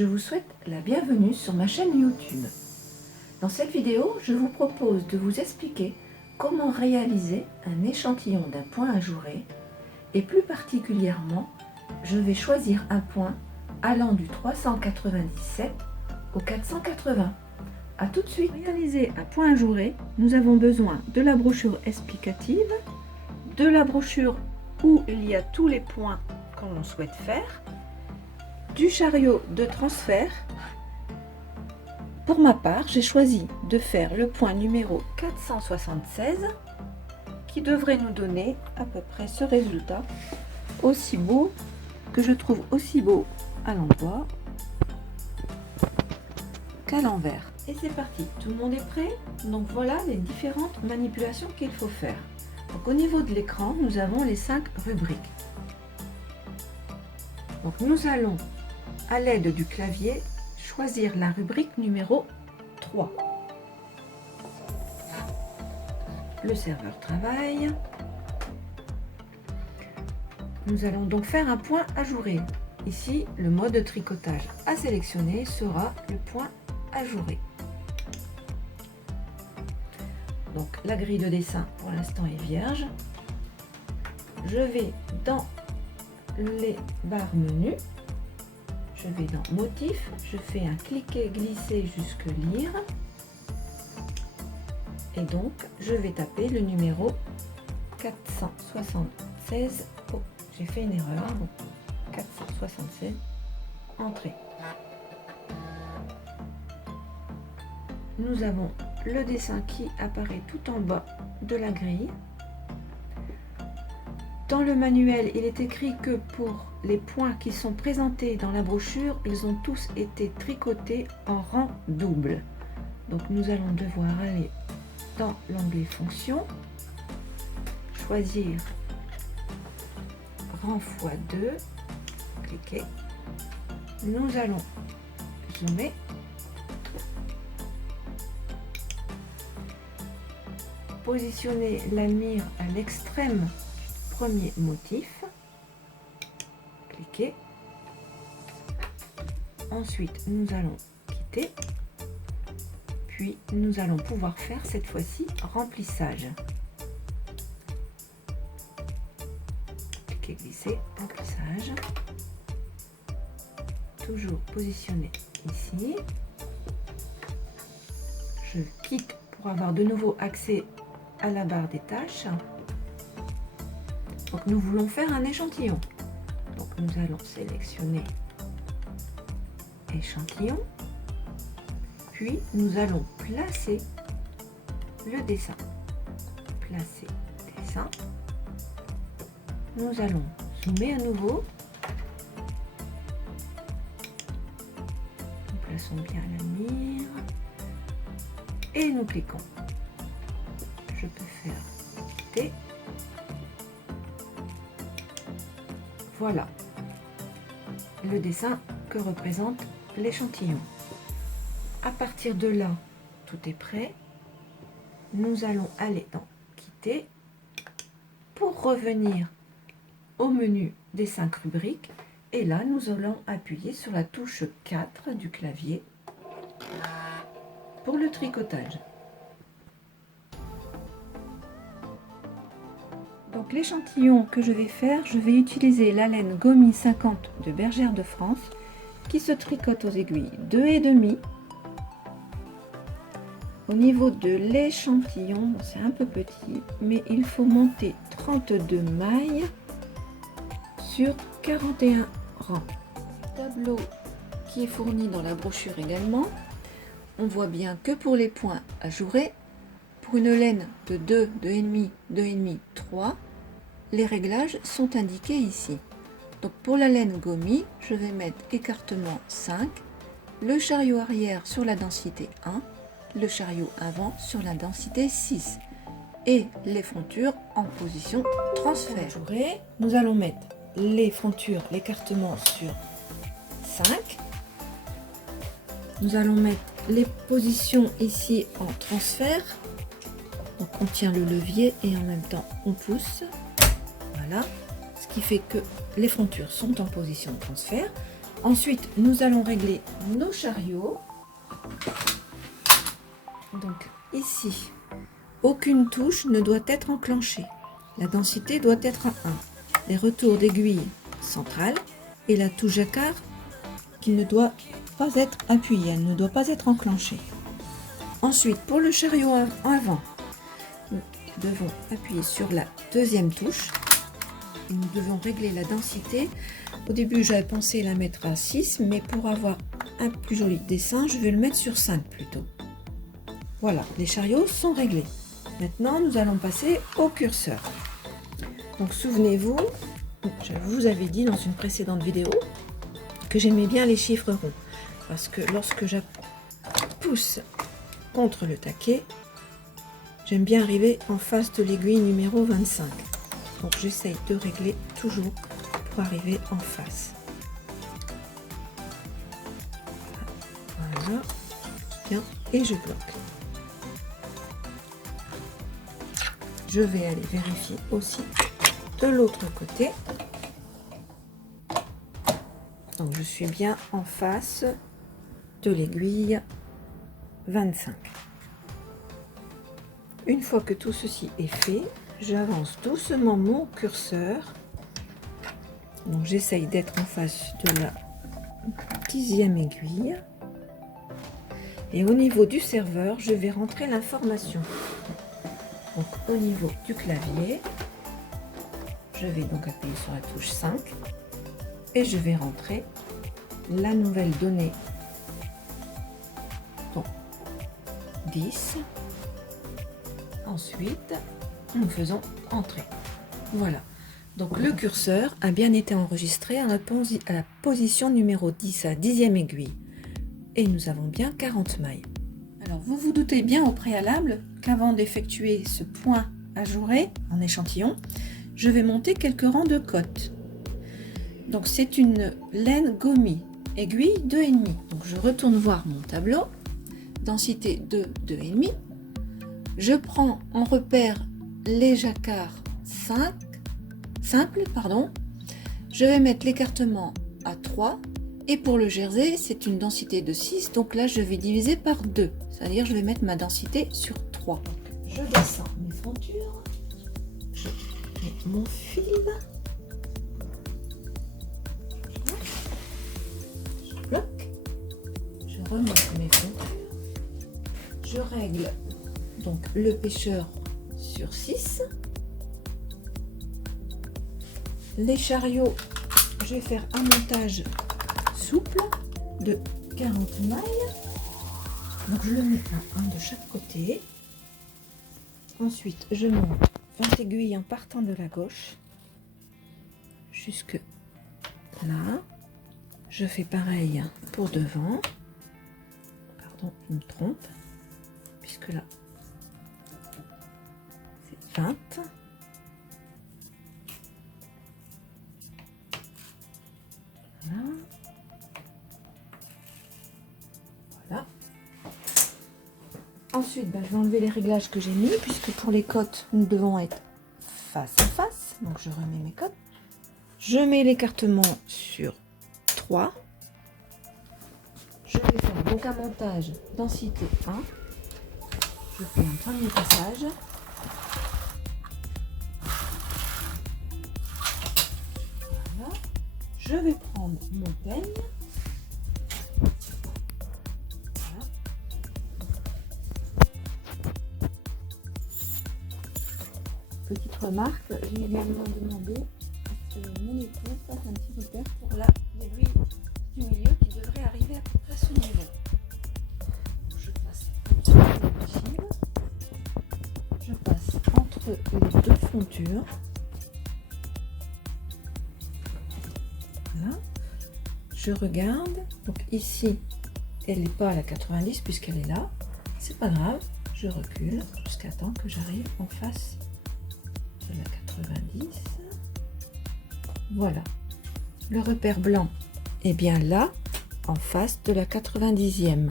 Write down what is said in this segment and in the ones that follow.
je vous souhaite la bienvenue sur ma chaîne YouTube. Dans cette vidéo, je vous propose de vous expliquer comment réaliser un échantillon d'un point ajouré et plus particulièrement, je vais choisir un point allant du 397 au 480. A tout de suite. Pour réaliser un point ajouré, nous avons besoin de la brochure explicative, de la brochure où il y a tous les points que l'on souhaite faire, du chariot de transfert. Pour ma part, j'ai choisi de faire le point numéro 476 qui devrait nous donner à peu près ce résultat aussi beau, que je trouve aussi beau à l'endroit qu'à l'envers. Et c'est parti, tout le monde est prêt? Donc voilà les différentes manipulations qu'il faut faire. Donc au niveau de l'écran, nous avons les 5 rubriques. Donc nous allons, à l'aide du clavier, choisir la rubrique numéro 3. Le serveur travaille. Nous allons donc faire un point ajouré. Ici, le mode de tricotage à sélectionner sera le point ajouré. Donc la grille de dessin pour l'instant est vierge. Je vais dans les barres menu, je vais dans motif, je fais un cliquer glisser jusque lire et donc je vais taper le numéro 476. Oh, j'ai fait une erreur. 476, entrée. Nous avons le dessin qui apparaît tout en bas de la grille. Dans le manuel, il est écrit que pour les points qui sont présentés dans la brochure, ils ont tous été tricotés en rang double. Donc nous allons devoir aller dans l'onglet fonction, choisir rang x2, cliquer. Nous allons zoomer. Positionner la mire à l'extrême premier motif, cliquez. Ensuite, nous allons quitter, puis nous allons pouvoir faire cette fois-ci remplissage. Cliquez, glisser, remplissage. Toujours positionné ici. Je quitte pour avoir de nouveau accès à la barre des tâches. Donc nous voulons faire un échantillon. Donc nous allons sélectionner échantillon, puis nous allons placer le dessin. Placer dessin. Nous allons zoomer à nouveau. Nous plaçons bien la mire et nous cliquons. Je peux faire quitter. Voilà le dessin que représente l'échantillon. À partir de là, tout est prêt. Nous allons aller dans quitter pour revenir au menu des 5 rubriques. Et là, nous allons appuyer sur la touche 4 du clavier pour le tricotage. Donc l'échantillon que je vais faire, je vais utiliser la laine Gomi 50 de Bergère de France qui se tricote aux aiguilles 2,5. Au niveau de l'échantillon, c'est un peu petit, mais il faut monter 32 mailles sur 41 rangs. Tableau qui est fourni dans la brochure également. On voit bien que pour les points ajourés, pour une laine de 2, 2,5, 2,5, 3, les réglages sont indiqués ici. Donc pour la laine Gomi, je vais mettre écartement 5, le chariot arrière sur la densité 1, le chariot avant sur la densité 6 et les frontures en position transfert. Nous allons mettre les frontures, l'écartement sur 5. Nous allons mettre les positions ici en transfert. Donc on tient le levier et en même temps on pousse. Voilà, ce qui fait que les frontures sont en position de transfert. Ensuite, nous allons régler nos chariots. Donc ici, aucune touche ne doit être enclenchée. La densité doit être à 1. Les retours d'aiguille centrale et la touche jacquard qui ne doit pas être appuyée, elle ne doit pas être enclenchée. Ensuite, pour le chariot avant, nous devons appuyer sur la deuxième touche. Et nous devons régler la densité. Au début, j'avais pensé la mettre à 6, mais pour avoir un plus joli dessin, je vais le mettre sur 5 plutôt. Voilà, les chariots sont réglés. Maintenant, nous allons passer au curseur. Donc, souvenez-vous, je vous avais dit dans une précédente vidéo que j'aimais bien les chiffres ronds. Parce que lorsque je pousse contre le taquet, j'aime bien arriver en face de l'aiguille numéro 25. Donc, j'essaye de régler toujours pour arriver en face. Voilà, bien, et je bloque. Je vais aller vérifier aussi de l'autre côté. Donc je suis bien en face de l'aiguille 25. Une fois que tout ceci est fait, j'avance doucement mon curseur. Donc j'essaye d'être en face de la 10e aiguille. Et au niveau du serveur, je vais rentrer l'information. Donc au niveau du clavier, je vais donc appuyer sur la touche 5 et je vais rentrer la nouvelle donnée. Donc 10. Ensuite, nous faisons entrer. Voilà. Donc le curseur a bien été enregistré à la position numéro 10 à 10e aiguille. Et nous avons bien 40 mailles. Alors vous vous doutez bien au préalable qu'avant d'effectuer ce point ajouré en échantillon, je vais monter quelques rangs de cotes. Donc c'est une laine Gomi, aiguille 2,5. Donc je retourne voir mon tableau, densité de 2,5. Je prends en repère les jacquards simples. Je vais mettre l'écartement à 3. Et pour le jersey, c'est une densité de 6. Donc là, je vais diviser par 2. C'est-à-dire je vais mettre ma densité sur 3. Donc, je descends mes fontures. Je mets mon fil. Je bloque. Je remonte mes fontures. Je règle donc le pêcheur sur 6. Les chariots, je vais faire un montage souple de 40 mailles. Donc je le mets à 1 de chaque côté. Ensuite, je monte 20 aiguilles en partant de la gauche jusque là. Je fais pareil pour devant. Pardon, je me trompe. Puisque là, c'est 20. Voilà. Voilà. Ensuite, je vais enlever les réglages que j'ai mis, puisque pour les cotes, nous devons être face à face. Donc, je remets mes cotes. Je mets l'écartement sur 3. Je vais faire donc un montage densité 1. Je fais un premier passage. Voilà. Je vais prendre mon peigne. Voilà. Petite remarque, j'ai également demandé à ce que mon époux fasse un petit repère pour l'aiguille du milieu qui devrait arriver à peu près à ce niveau. Je passe un petit peu de fil. Je passe entre les deux fontures. Voilà. Je regarde. Donc ici, elle n'est pas à la 90 puisqu'elle est là. C'est pas grave. Je recule jusqu'à temps que j'arrive en face de la 90. Voilà. Le repère blanc est bien là, en face de la 90e.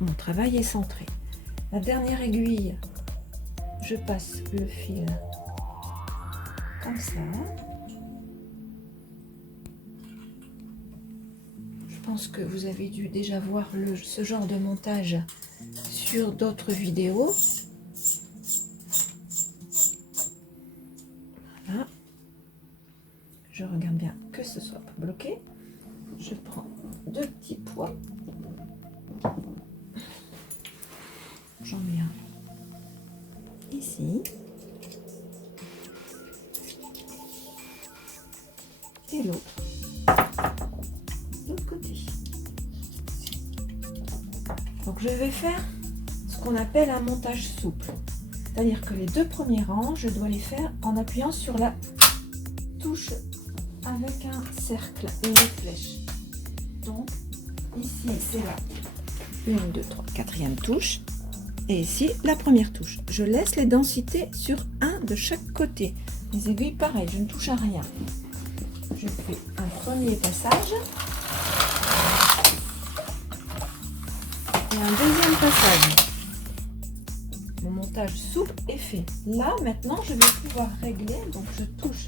Mon travail est centré. La dernière aiguille, je passe le fil comme ça. pense que vous avez dû déjà voir ce genre de montage sur d'autres vidéos. Voilà. Je regarde bien que ce soit pas bloqué. Je prends 2 petits pois. J'en mets un ici. Et l'autre de l'autre côté. Donc je vais faire ce qu'on appelle un montage souple. C'est-à-dire que les 2 premiers rangs, je dois les faire en appuyant sur la touche avec un cercle et une flèche. Donc ici c'est la 1, 2, 3, 4e touche. Et ici la première touche. Je laisse les densités sur un de chaque côté. Les aiguilles pareil, je ne touche à rien. Je fais un premier passage et un deuxième passage. Mon montage souple est fait. Là, maintenant, je vais pouvoir régler. Donc, je touche.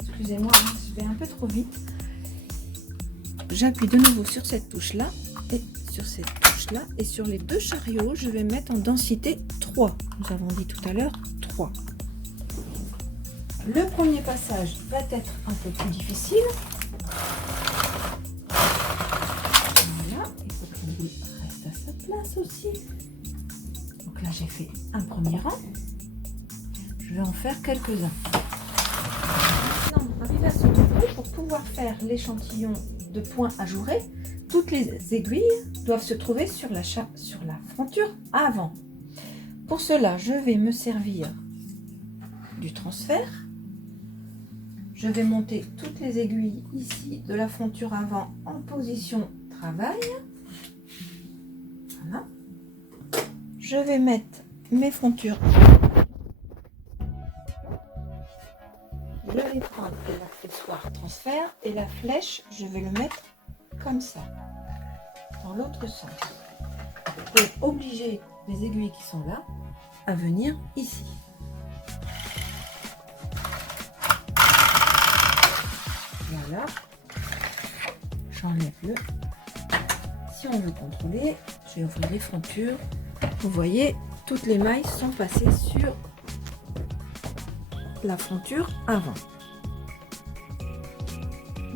Excusez-moi, je vais un peu trop vite. J'appuie de nouveau sur cette touche-là et sur cette touche-là. Et sur les 2 chariots, je vais mettre en densité 3. Nous avons dit tout à l'heure 3. Le premier passage va être un peu plus difficile. Voilà, il faut qu'il reste à sa place aussi. Donc là, j'ai fait un premier rang. Je vais en faire quelques-uns. Maintenant, arrivé à ce niveau, pour pouvoir faire l'échantillon de points ajourés, toutes les aiguilles doivent se trouver sur la fronture avant. Pour cela, je vais me servir du transfert. Je vais monter toutes les aiguilles ici de la fronture avant en position travail. Voilà. Je vais mettre mes frontures. Je vais prendre l'accessoire transfert et la flèche, je vais le mettre comme ça, dans l'autre sens. Pour obliger les aiguilles qui sont là à venir ici. Voilà, j'enlève le. Si on veut contrôler, je vais ouvrir les frontures. Vous voyez, toutes les mailles sont passées sur la fronture avant.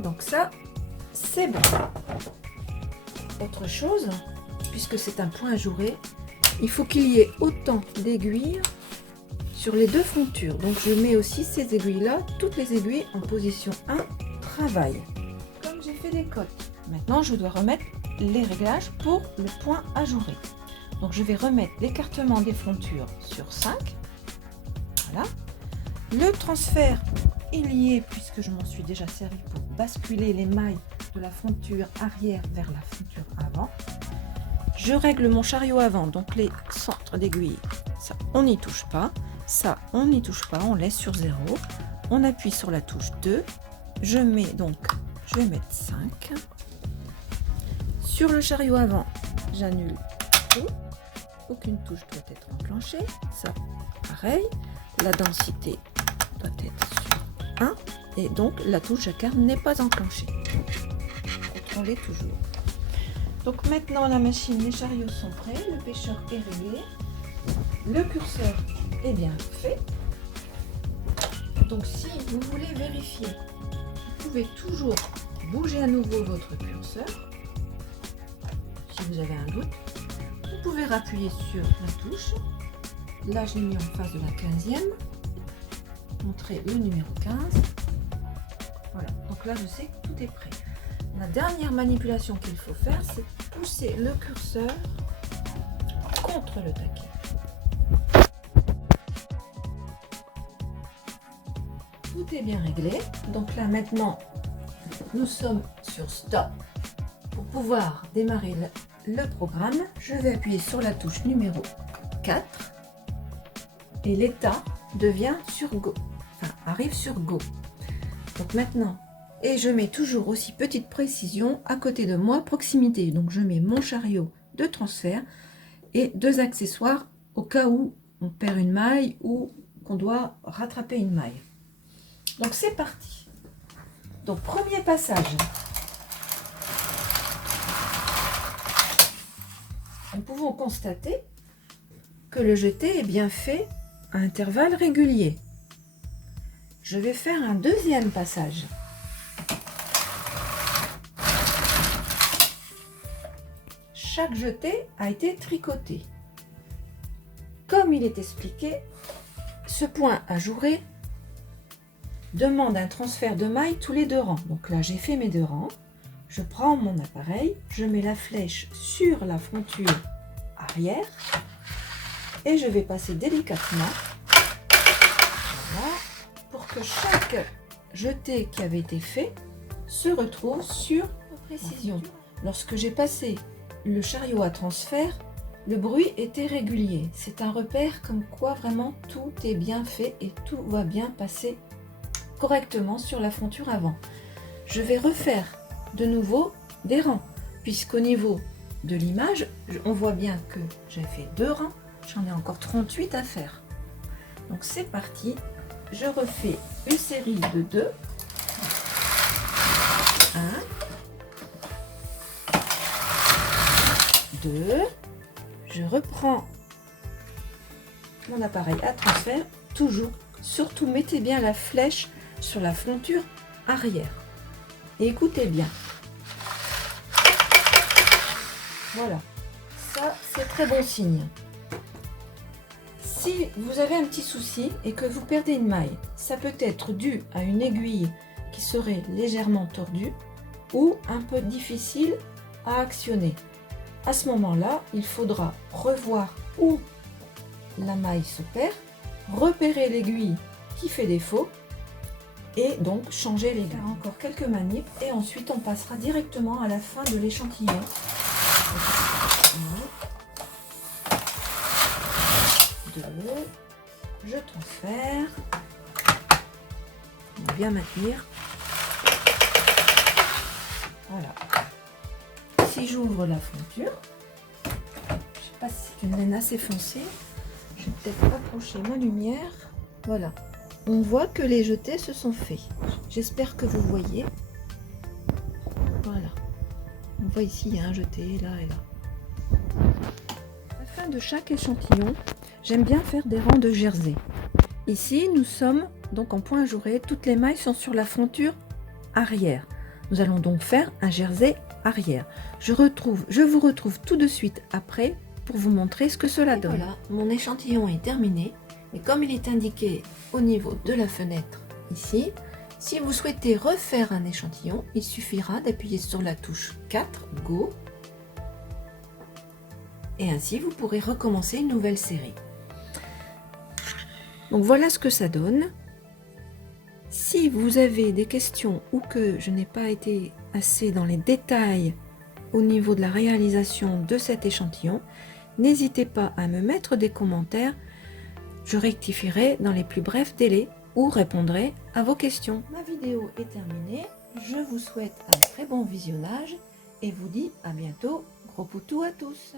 Donc ça, c'est bon. Autre chose, puisque c'est un point ajouré, il faut qu'il y ait autant d'aiguilles sur les 2 frontures. Donc je mets aussi ces aiguilles-là, toutes les aiguilles en position 1. Travail. Comme j'ai fait des côtes, maintenant je dois remettre les réglages pour le point ajouré. Donc je vais remettre l'écartement des frontures sur 5. Voilà. Le transfert, il y est puisque je m'en suis déjà servi pour basculer les mailles de la fronture arrière vers la fronture avant. Je règle mon chariot avant, donc les centres d'aiguille, ça on n'y touche pas. Ça on n'y touche pas, on laisse sur 0. On appuie sur la touche 2. Je mets donc, je vais mettre 5. Sur le chariot avant, j'annule tout. Aucune touche doit être enclenchée. Ça, pareil. La densité doit être sur 1. Et donc, la touche jacquard n'est pas enclenchée. Contrôlez toujours. Donc maintenant, la machine, les chariots sont prêts. Le pêcheur est réglé. Le curseur est bien fait. Donc, si vous voulez vérifier, vous pouvez toujours bouger à nouveau votre curseur. Si vous avez un doute, vous pouvez rappuyer sur la touche. Là, je l'ai mis en face de la 15e. Montrer le numéro 15. Voilà, donc là, je sais que tout est prêt. La dernière manipulation qu'il faut faire, c'est pousser le curseur contre le taquet. Tout est bien réglé. Donc là, maintenant, nous sommes sur Stop. Pour pouvoir démarrer le programme, je vais appuyer sur la touche numéro 4 et l'état devient sur Go, enfin arrive sur Go. Donc maintenant, et je mets toujours aussi petite précision à côté de moi, proximité. Donc je mets mon chariot de transfert et 2 accessoires au cas où on perd une maille ou qu'on doit rattraper une maille. Donc c'est parti. Donc premier passage. nous pouvons constater que le jeté est bien fait à intervalles réguliers. Je vais faire un deuxième passage. Chaque jeté a été tricoté. Comme il est expliqué, ce point ajouré demande un transfert de mailles tous les 2 rangs. Donc là, j'ai fait mes 2 rangs. Je prends mon appareil, je mets la flèche sur la fronture arrière et je vais passer délicatement, voilà, pour que chaque jeté qui avait été fait se retrouve sur précision. Lorsque j'ai passé le chariot à transfert, le bruit était régulier. C'est un repère comme quoi vraiment tout est bien fait et tout va bien passer correctement sur la fronture avant. Je vais refaire de nouveau des rangs, puisqu'au niveau de l'image, on voit bien que j'ai fait 2 rangs, j'en ai encore 38 à faire. Donc c'est parti, je refais une série de 2. 1, 2, je reprends mon appareil à transfert, toujours, surtout mettez bien la flèche sur la fronture arrière. Et écoutez bien. Voilà, ça c'est très bon signe. Si vous avez un petit souci et que vous perdez une maille, ça peut être dû à une aiguille qui serait légèrement tordue ou un peu difficile à actionner. À ce moment-là, il faudra revoir où la maille se perd, repérer l'aiguille qui fait défaut et donc changer les gars. Encore quelques manips et ensuite on passera directement à la fin de l'échantillon. Je transfère, bien maintenir. Voilà. Si j'ouvre la fronture, je ne sais pas si c'est une laine assez foncée, je vais peut-être approcher ma lumière. Voilà. On voit que les jetés se sont faits. J'espère que vous voyez. Voilà. On voit ici, il y a un jeté, là et là. À la fin de chaque échantillon, j'aime bien faire des rangs de jersey. Ici, nous sommes donc en point ajouré. Toutes les mailles sont sur la fronture arrière. Nous allons donc faire un jersey arrière. Je vous retrouve tout de suite après pour vous montrer ce que cela donne. Voilà, mon échantillon est terminé. Et comme il est indiqué au niveau de la fenêtre ici, si vous souhaitez refaire un échantillon, il suffira d'appuyer sur la touche 4, Go. Et ainsi, vous pourrez recommencer une nouvelle série. Donc voilà ce que ça donne. Si vous avez des questions ou que je n'ai pas été assez dans les détails au niveau de la réalisation de cet échantillon, n'hésitez pas à me mettre des commentaires. Je rectifierai dans les plus brefs délais ou répondrai à vos questions. Ma vidéo est terminée. Je vous souhaite un très bon visionnage et vous dis à bientôt. Gros poutous à tous.